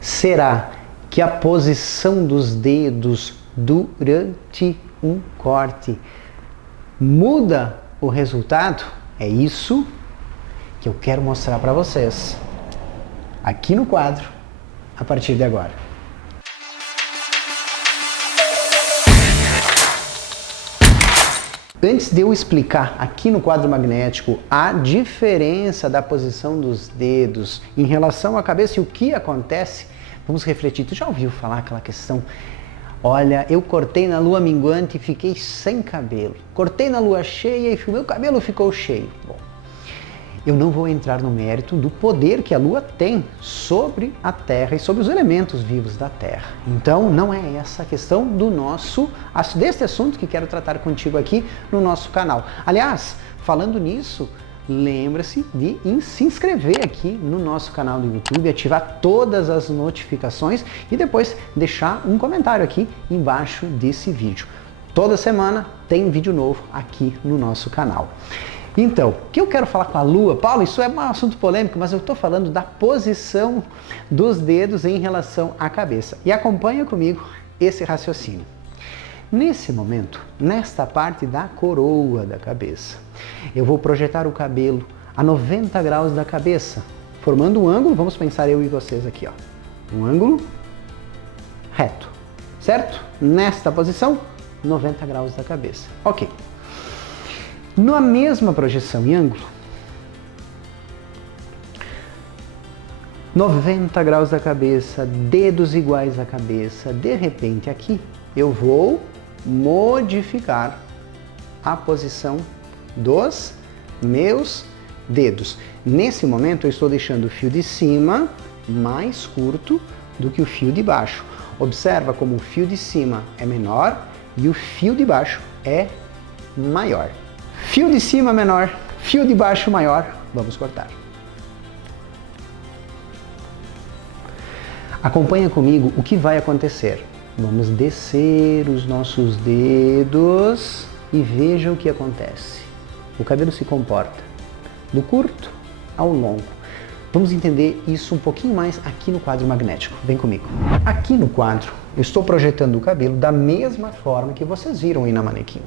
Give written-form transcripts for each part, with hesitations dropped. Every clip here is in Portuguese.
Será que a posição dos dedos durante um corte muda o resultado? É isso que eu quero mostrar para vocês aqui no quadro a partir de agora. Antes de eu explicar aqui no quadro magnético a diferença da posição dos dedos em relação à cabeça e o que acontece, vamos refletir. Tu já ouviu falar aquela questão? Olha, eu cortei na lua minguante e fiquei sem cabelo. Cortei na lua cheia e o meu cabelo ficou cheio. Bom, eu não vou entrar no mérito do poder que a lua tem sobre a Terra e sobre os elementos vivos da Terra. Então, não é essa a questão deste assunto que quero tratar contigo aqui no nosso canal. Aliás, falando nisso, lembra-se de se inscrever aqui no nosso canal do YouTube, ativar todas as notificações e depois deixar um comentário aqui embaixo desse vídeo. Toda semana tem vídeo novo aqui no nosso canal. Então, o que eu quero falar com a Lua? Paulo, isso é um assunto polêmico, mas eu estou falando da posição dos dedos em relação à cabeça. E acompanha comigo esse raciocínio. Nesse momento, nesta parte da coroa da cabeça, eu vou projetar o cabelo a 90 graus da cabeça, formando um ângulo, vamos pensar eu e vocês aqui, ó, um ângulo reto, certo? Nesta posição, 90 graus da cabeça. Ok. Na mesma projeção em ângulo, 90 graus da cabeça, dedos iguais à cabeça, de repente aqui eu vou modificar a posição dos meus dedos. Nesse momento eu estou deixando o fio de cima mais curto do que o fio de baixo. Observa como o fio de cima é menor e o fio de baixo é maior. Fio de cima menor, fio de baixo maior, vamos cortar. Acompanha comigo o que vai acontecer. Vamos descer os nossos dedos e veja o que acontece. O cabelo se comporta do curto ao longo. Vamos entender isso um pouquinho mais aqui no quadro magnético. Vem comigo. Aqui no quadro, eu estou projetando o cabelo da mesma forma que vocês viram aí na manequim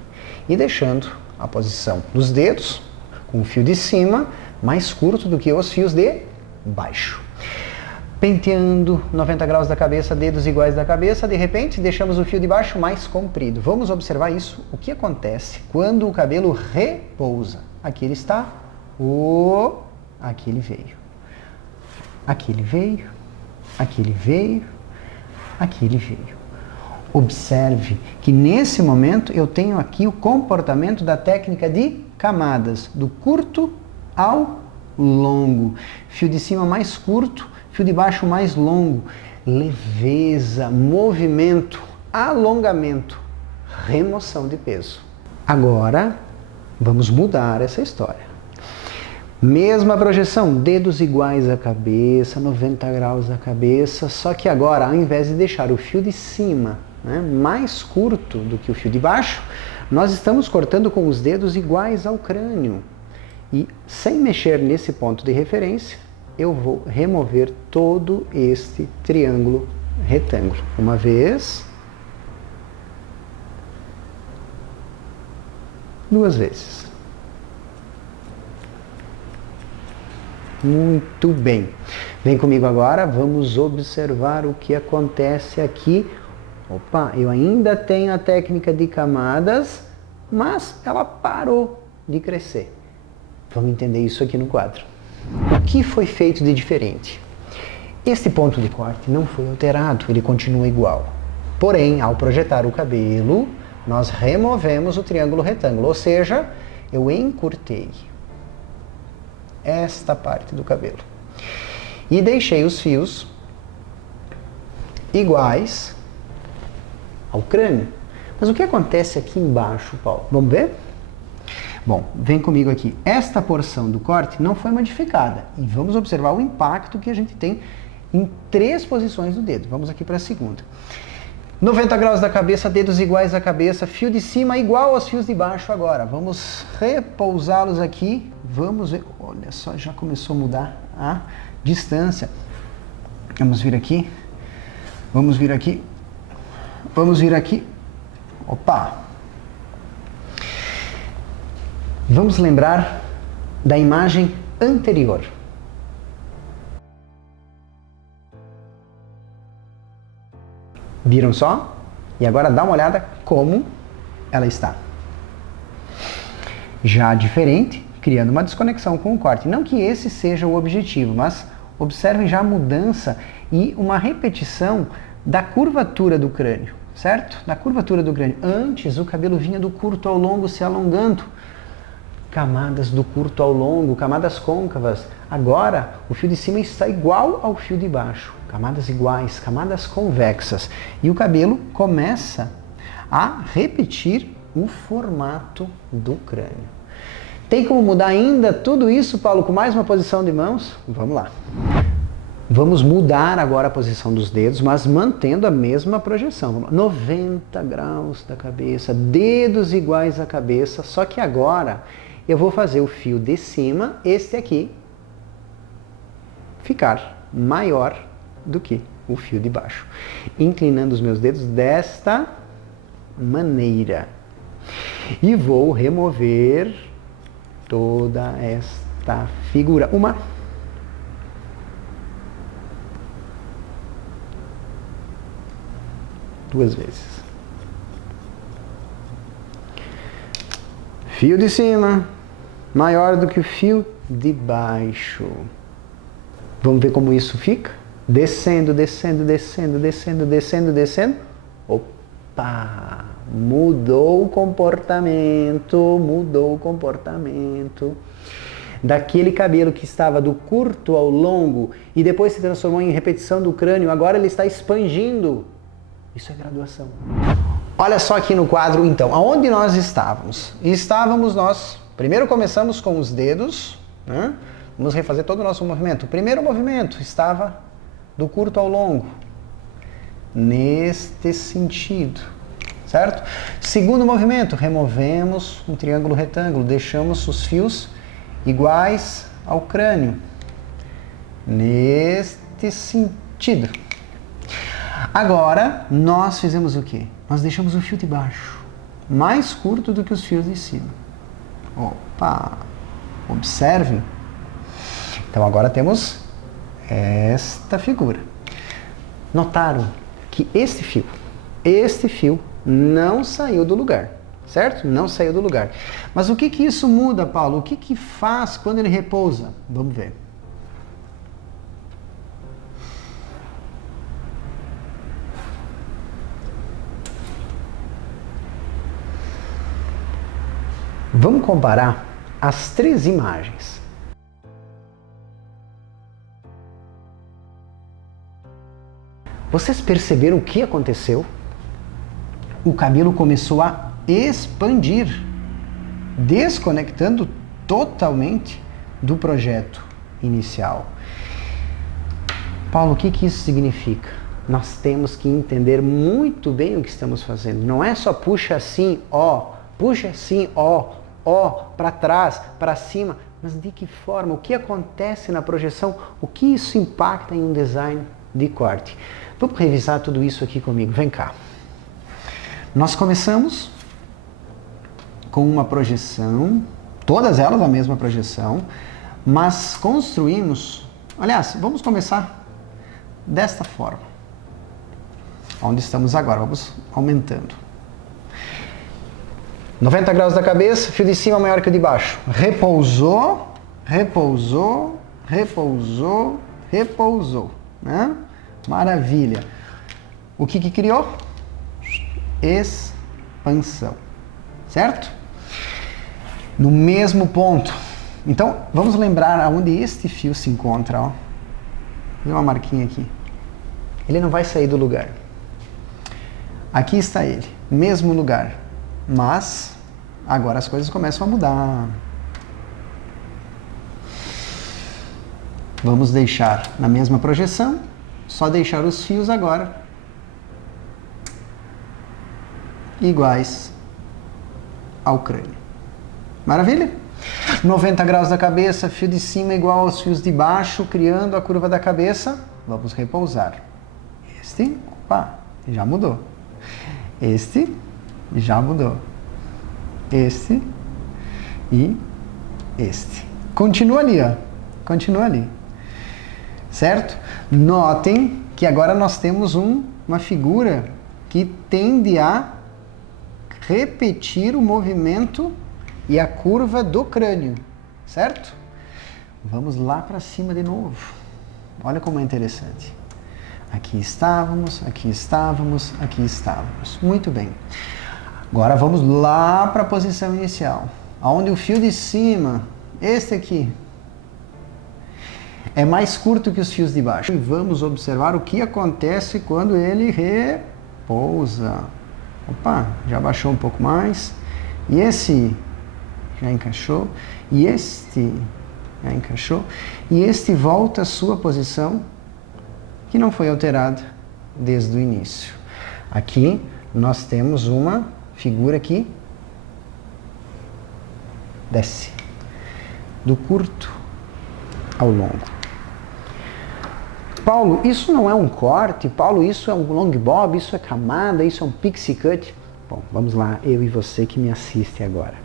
e deixando a posição dos dedos com o fio de cima mais curto do que os fios de baixo. Penteando 90 graus da cabeça, dedos iguais da cabeça, de repente deixamos o fio de baixo mais comprido. Vamos observar isso, o que acontece quando o cabelo repousa. Aqui ele está, aqui ele veio. Aqui ele veio, aqui ele veio, aqui ele veio. Observe que nesse momento eu tenho aqui o comportamento da técnica de camadas, do curto ao longo. Fio de cima mais curto, fio de baixo mais longo. Leveza, movimento, alongamento, remoção de peso. Agora, vamos mudar essa história. Mesma projeção, dedos iguais à cabeça, 90 graus da cabeça, só que agora, ao invés de deixar o fio de cima mais curto do que o fio de baixo, nós estamos cortando com os dedos iguais ao crânio. E sem mexer nesse ponto de referência, eu vou remover todo este triângulo retângulo. Uma vez, duas vezes. Muito bem. Vem comigo agora, vamos observar o que acontece aqui. Opa, eu ainda tenho a técnica de camadas, mas ela parou de crescer. Vamos entender isso aqui no quadro. O que foi feito de diferente? Este ponto de corte não foi alterado, ele continua igual. Porém, ao projetar o cabelo, nós removemos o triângulo retângulo, ou seja, eu encurtei esta parte do cabelo. E deixei os fios iguais ao crânio. Mas o que acontece aqui embaixo, Paulo? Vamos ver? Bom, vem comigo aqui. Esta porção do corte não foi modificada. E vamos observar o impacto que a gente tem em 3 posições do dedo. Vamos aqui para a segunda. 90 graus da cabeça, dedos iguais à cabeça, fio de cima igual aos fios de baixo agora. Vamos repousá-los aqui. Vamos ver. Olha só, já começou a mudar a distância. Vamos vir aqui. Vamos vir aqui. Vamos vir aqui. Opa! Vamos lembrar da imagem anterior. Viram só? E agora dá uma olhada como ela está. Já diferente, criando uma desconexão com o corte. Não que esse seja o objetivo, mas observem já a mudança e uma repetição da curvatura do crânio, certo? Da curvatura do crânio. Antes o cabelo vinha do curto ao longo se alongando. Camadas do curto ao longo, camadas côncavas. Agora o fio de cima está igual ao fio de baixo. Camadas iguais, camadas convexas. E o cabelo começa a repetir o formato do crânio. Tem como mudar ainda tudo isso, Paulo, com mais uma posição de mãos? Vamos lá. Vamos mudar agora a posição dos dedos, mas mantendo a mesma projeção. 90 graus da cabeça, dedos iguais à cabeça, só que agora eu vou fazer o fio de cima, este aqui, ficar maior do que o fio de baixo. Inclinando os meus dedos desta maneira. E vou remover toda esta figura. Uma. Duas vezes. Fio de cima maior do que o fio de baixo. Vamos ver como isso fica? Descendo, descendo, descendo, descendo, descendo, descendo. Opa! Mudou o comportamento, mudou o comportamento. Daquele cabelo que estava do curto ao longo e depois se transformou em repetição do crânio, agora ele está expandindo. Isso é graduação. Olha só aqui no quadro, então, aonde nós estávamos? Primeiro começamos com os dedos, né? Vamos refazer todo o nosso movimento. O primeiro movimento estava do curto ao longo, neste sentido, certo? Segundo movimento, removemos um triângulo retângulo, deixamos os fios iguais ao crânio, neste sentido. Agora, nós fizemos o quê? Nós deixamos o fio de baixo mais curto do que os fios de cima. Opa! Observem. Então, agora temos esta figura. Notaram que este fio não saiu do lugar, certo? Não saiu do lugar. Mas o que que isso muda, Paulo? O que que faz quando ele repousa? Vamos ver. Vamos comparar as três imagens. Vocês perceberam o que aconteceu? O cabelo começou a expandir, desconectando totalmente do projeto inicial. Paulo, o que que isso significa? Nós temos que entender muito bem o que estamos fazendo. Não é só puxa assim, ó, para trás, para cima, mas de que forma? O que acontece na projeção? O que isso impacta em um design de corte? Vamos revisar tudo isso aqui comigo. Vem cá. Nós começamos com uma projeção, todas elas a mesma projeção, mas construímos, aliás, vamos começar desta forma. Onde estamos agora, vamos aumentando. 90 graus da cabeça, fio de cima maior que o de baixo. Repousou, repousou, repousou, repousou, né? Maravilha. O que que criou? Expansão, certo? No mesmo ponto. Então, vamos lembrar aonde este fio se encontra, ó. Vou fazer uma marquinha aqui. Ele não vai sair do lugar. Aqui está ele, mesmo lugar. Mas, agora as coisas começam a mudar. Vamos deixar na mesma projeção, só deixar os fios agora iguais ao crânio. Maravilha? 90 graus da cabeça, fio de cima igual aos fios de baixo, criando a curva da cabeça. Vamos repousar. Este, opa, já mudou. Este já mudou. Este e este. Continua ali, ó. Continua ali. Certo? Notem que agora nós temos uma figura que tende a repetir o movimento e a curva do crânio. Certo? Vamos lá para cima de novo. Olha como é interessante. Aqui estávamos, aqui estávamos, aqui estávamos. Muito bem. Agora vamos lá para a posição inicial. Onde o fio de cima, este aqui, é mais curto que os fios de baixo. E vamos observar o que acontece quando ele repousa. Opa, já baixou um pouco mais. E esse já encaixou. E este já encaixou. E este volta à sua posição, que não foi alterada desde o início. Aqui nós temos uma figura que desce do curto ao longo. Paulo, isso não é um corte? Paulo, isso é um long bob? Isso é camada? Isso é um pixie cut? Bom, vamos lá, eu e você que me assiste agora.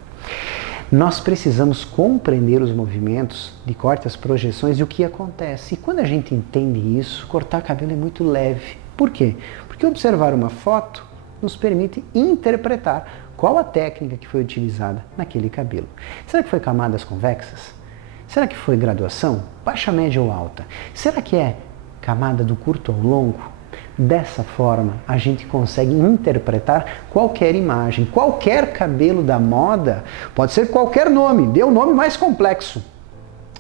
Nós precisamos compreender os movimentos de corte, as projeções e o que acontece. E quando a gente entende isso, cortar cabelo é muito leve. Por quê? Porque observar uma foto nos permite interpretar qual a técnica que foi utilizada naquele cabelo. Será que foi camadas convexas? Será que foi graduação? Baixa, média ou alta? Será que é camada do curto ao longo? Dessa forma, a gente consegue interpretar qualquer imagem, qualquer cabelo da moda, pode ser qualquer nome, dê o nome mais complexo.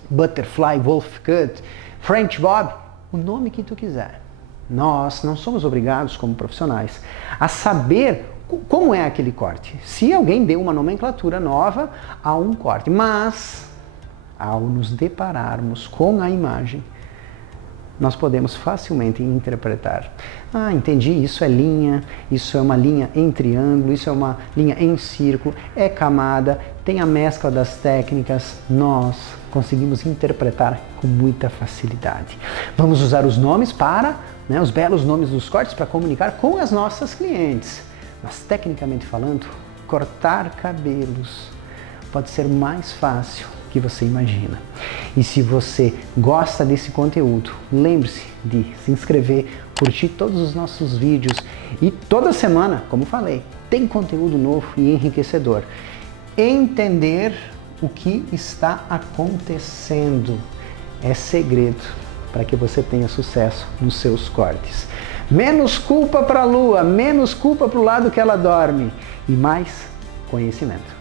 Butterfly, wolf cut, French bob, o nome que tu quiser. Nós não somos obrigados, como profissionais, a saber como é aquele corte. Se alguém deu uma nomenclatura nova a um corte, mas ao nos depararmos com a imagem, nós podemos facilmente interpretar. Ah, entendi, isso é linha, isso é uma linha em triângulo, isso é uma linha em círculo, é camada, tem a mescla das técnicas, nós conseguimos interpretar com muita facilidade. Vamos usar os nomes os belos nomes dos cortes para comunicar com as nossas clientes. Mas tecnicamente falando, cortar cabelos pode ser mais fácil que você imagina. E se você gosta desse conteúdo, lembre-se de se inscrever, curtir todos os nossos vídeos e toda semana, como falei, tem conteúdo novo e enriquecedor. Entender o que está acontecendo é segredo para que você tenha sucesso nos seus cortes. Menos culpa para a lua, menos culpa para o lado que ela dorme e mais conhecimento.